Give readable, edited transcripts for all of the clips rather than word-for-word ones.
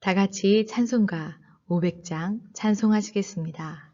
다 같이 찬송가 500장 찬송하시겠습니다.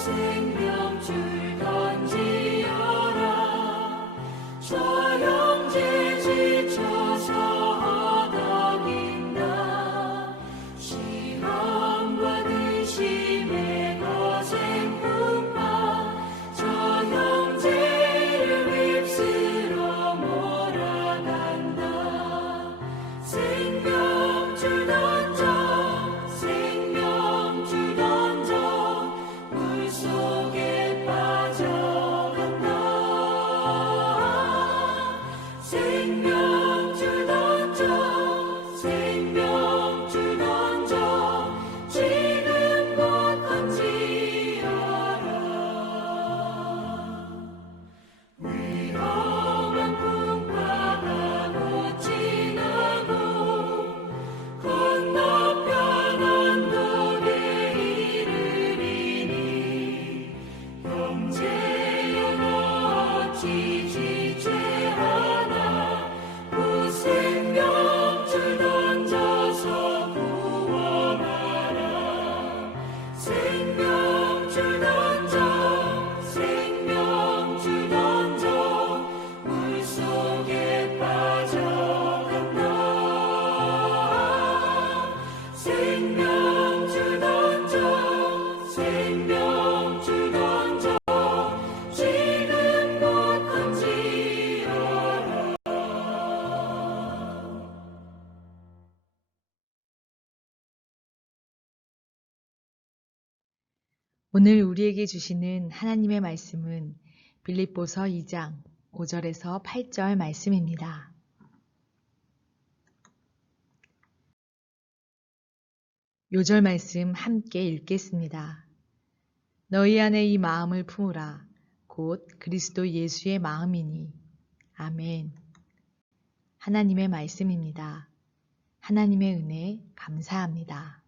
생명 줄던지어라 저 형제 지쳐서 허덕인다 시험과 근심의 거센뿐만 저 형제를 휩쓸어 몰아간다 생명 줄 던져 생명 줄 던져 물속에 빠져간다 생명줄 던져 생명줄 던져 지금 곧 건지어라 위험한 풍파가 곧 지나고 건너편 언덕에 이르리니 형제여 너 어찌 지체하나 그 생명줄 던져서 구원하라 생명줄 던져 생명줄 던져 물속에 빠져간다 생명줄 던져 생명줄 던져 지금 곧 건지어라 오늘 우리에게 주시는 하나님의 말씀은 빌립보서 2장 5절에서 8절 말씀입니다. 요절 말씀 함께 읽겠습니다. 너희 안에 이 마음을 품으라. 곧 그리스도 예수의 마음이니. 아멘. 하나님의 말씀입니다. 하나님의 은혜 감사합니다.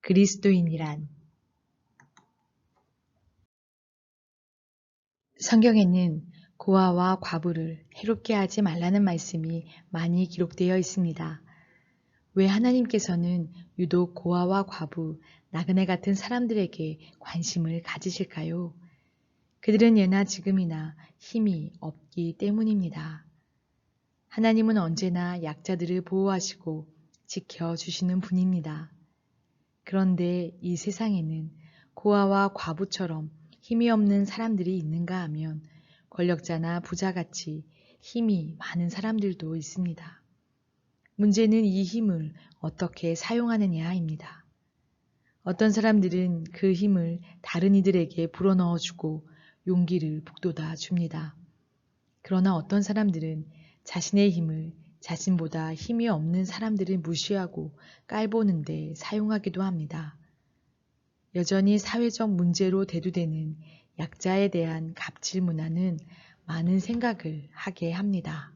그리스도인이란 성경에는 고아와 과부를 해롭게 하지 말라는 말씀이 많이 기록되어 있습니다. 왜 하나님께서는 유독 고아와 과부, 나그네 같은 사람들에게 관심을 가지실까요? 그들은 예나 지금이나 힘이 없기 때문입니다. 하나님은 언제나 약자들을 보호하시고 지켜주시는 분입니다. 그런데 이 세상에는 고아와 과부처럼 힘이 없는 사람들이 있는가 하면 권력자나 부자같이 힘이 많은 사람들도 있습니다. 문제는 이 힘을 어떻게 사용하느냐입니다. 어떤 사람들은 그 힘을 다른 이들에게 불어넣어주고 용기를 북돋아 줍니다. 그러나 어떤 사람들은 자신의 힘을 자신보다 힘이 없는 사람들을 무시하고 깔보는 데 사용하기도 합니다. 여전히 사회적 문제로 대두되는 약자에 대한 갑질 문화는 많은 생각을 하게 합니다.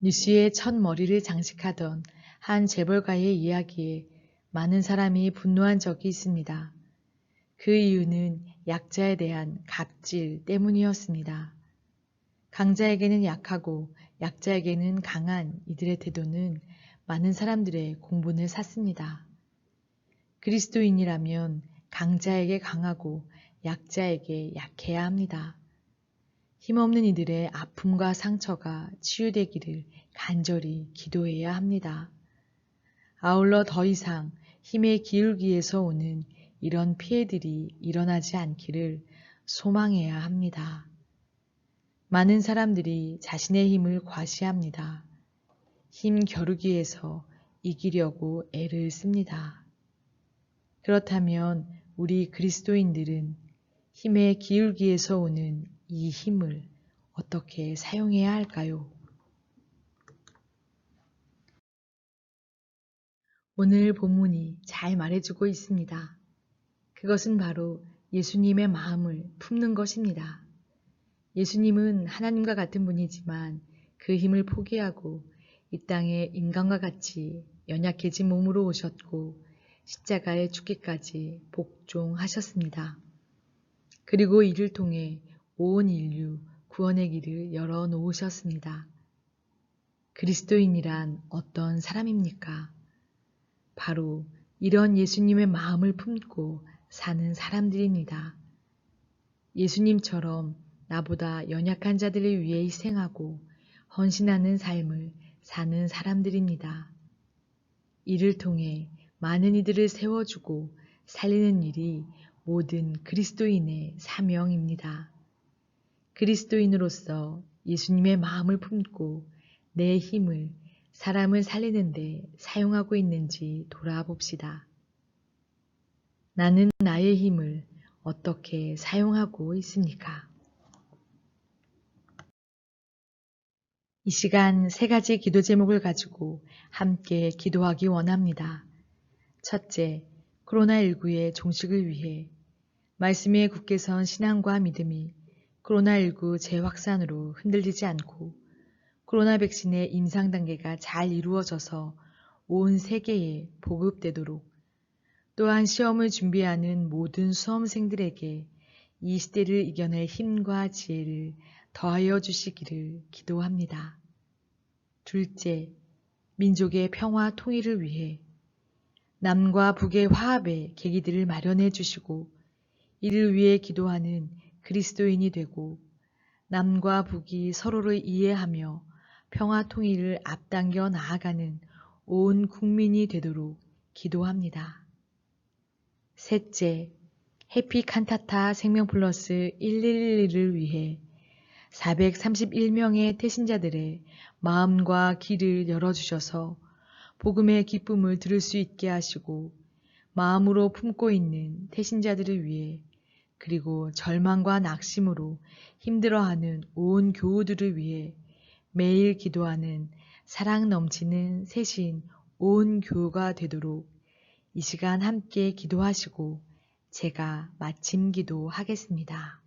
뉴스의 첫 머리를 장식하던 한 재벌가의 이야기에 많은 사람이 분노한 적이 있습니다. 그 이유는 약자에 대한 갑질 때문이었습니다. 강자에게는 약하고 약자에게는 강한 이들의 태도는 많은 사람들의 공분을 샀습니다. 그리스도인이라면 강자에게 강하고 약자에게 약해야 합니다. 힘없는 이들의 아픔과 상처가 치유되기를 간절히 기도해야 합니다. 아울러 더 이상 힘의 기울기에서 오는 이런 피해들이 일어나지 않기를 소망해야 합니다. 많은 사람들이 자신의 힘을 과시합니다. 힘 겨루기에서 이기려고 애를 씁니다. 그렇다면 우리 그리스도인들은 힘의 기울기에서 오는 이 힘을 어떻게 사용해야 할까요? 오늘 본문이 잘 말해주고 있습니다. 그것은 바로 예수님의 마음을 품는 것입니다. 예수님은 하나님과 같은 분이지만 그 힘을 포기하고 이 땅에 인간과 같이 연약해진 몸으로 오셨고 십자가에 죽기까지 복종하셨습니다. 그리고 이를 통해 온 인류 구원의 길을 열어 놓으셨습니다. 그리스도인이란 어떤 사람입니까? 바로 이런 예수님의 마음을 품고 사는 사람들입니다. 예수님처럼 나보다 연약한 자들을 위해 희생하고 헌신하는 삶을 사는 사람들입니다. 이를 통해 많은 이들을 세워주고 살리는 일이 모든 그리스도인의 사명입니다. 그리스도인으로서 예수님의 마음을 품고 내 힘을 사람을 살리는 데 사용하고 있는지 돌아봅시다. 나는 나의 힘을 어떻게 사용하고 있습니까? 이 시간 세 가지 기도 제목을 가지고 함께 기도하기 원합니다. 첫째, 코로나19의 종식을 위해 말씀에 굳게 선 신앙과 믿음이 코로나19 재확산으로 흔들리지 않고 코로나 백신의 임상 단계가 잘 이루어져서 온 세계에 보급되도록 또한 시험을 준비하는 모든 수험생들에게 이 시대를 이겨낼 힘과 지혜를 더하여 주시기를 기도합니다. 둘째, 민족의 평화 통일을 위해 남과 북의 화합의 계기들을 마련해 주시고 이를 위해 기도하는 그리스도인이 되고 남과 북이 서로를 이해하며 평화 통일을 앞당겨 나아가는 온 국민이 되도록 기도합니다. 셋째, 해피 칸타타 생명플러스 1111을 위해 431명의 태신자들의 마음과 귀를 열어주셔서 복음의 기쁨을 들을 수 있게 하시고 마음으로 품고 있는 태신자들을 위해 그리고 절망과 낙심으로 힘들어하는 온 교우들을 위해 매일 기도하는 사랑 넘치는 새신 온 교우가 되도록 이 시간 함께 기도하시고 제가 마침 기도하겠습니다.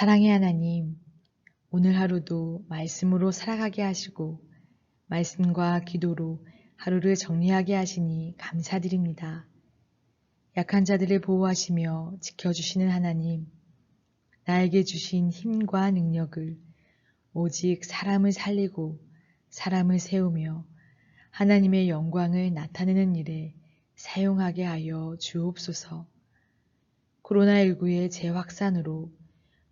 사랑의 하나님, 오늘 하루도 말씀으로 살아가게 하시고 말씀과 기도로 하루를 정리하게 하시니 감사드립니다. 약한 자들을 보호하시며 지켜주시는 하나님, 나에게 주신 힘과 능력을 오직 사람을 살리고 사람을 세우며 하나님의 영광을 나타내는 일에 사용하게 하여 주옵소서. 코로나19의 재확산으로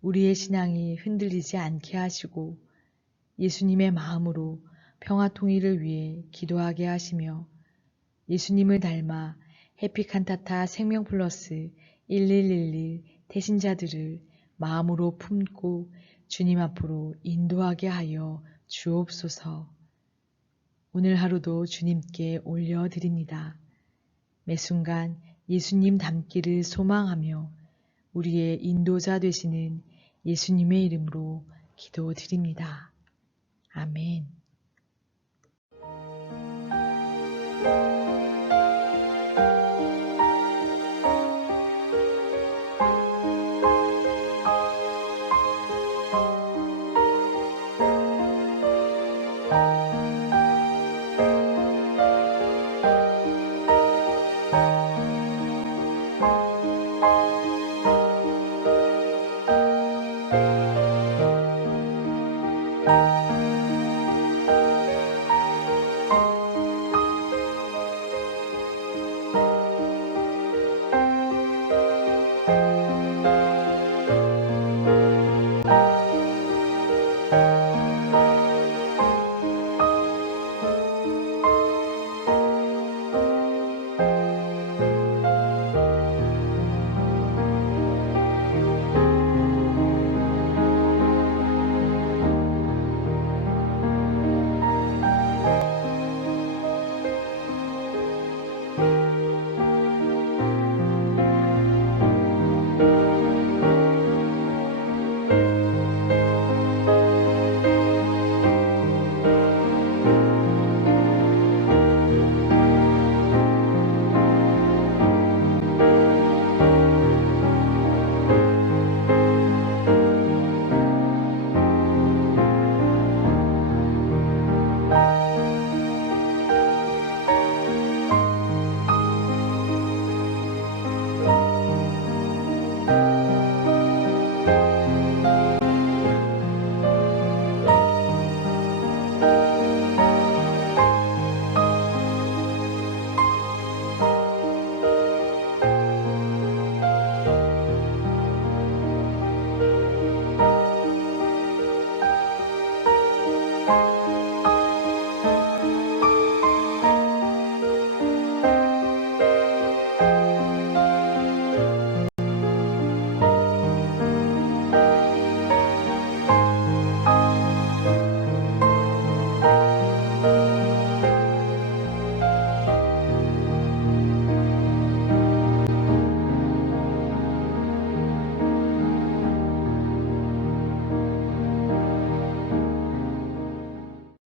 우리의 신앙이 흔들리지 않게 하시고 예수님의 마음으로 평화 통일을 위해 기도하게 하시며 예수님을 닮아 해피칸타타 생명플러스 1111 태신자들을 마음으로 품고 주님 앞으로 인도하게 하여 주옵소서. 오늘 하루도 주님께 올려드립니다. 매 순간 예수님 닮기를 소망하며 우리의 인도자 되시는 예수님의 이름으로 기도드립니다. 아멘.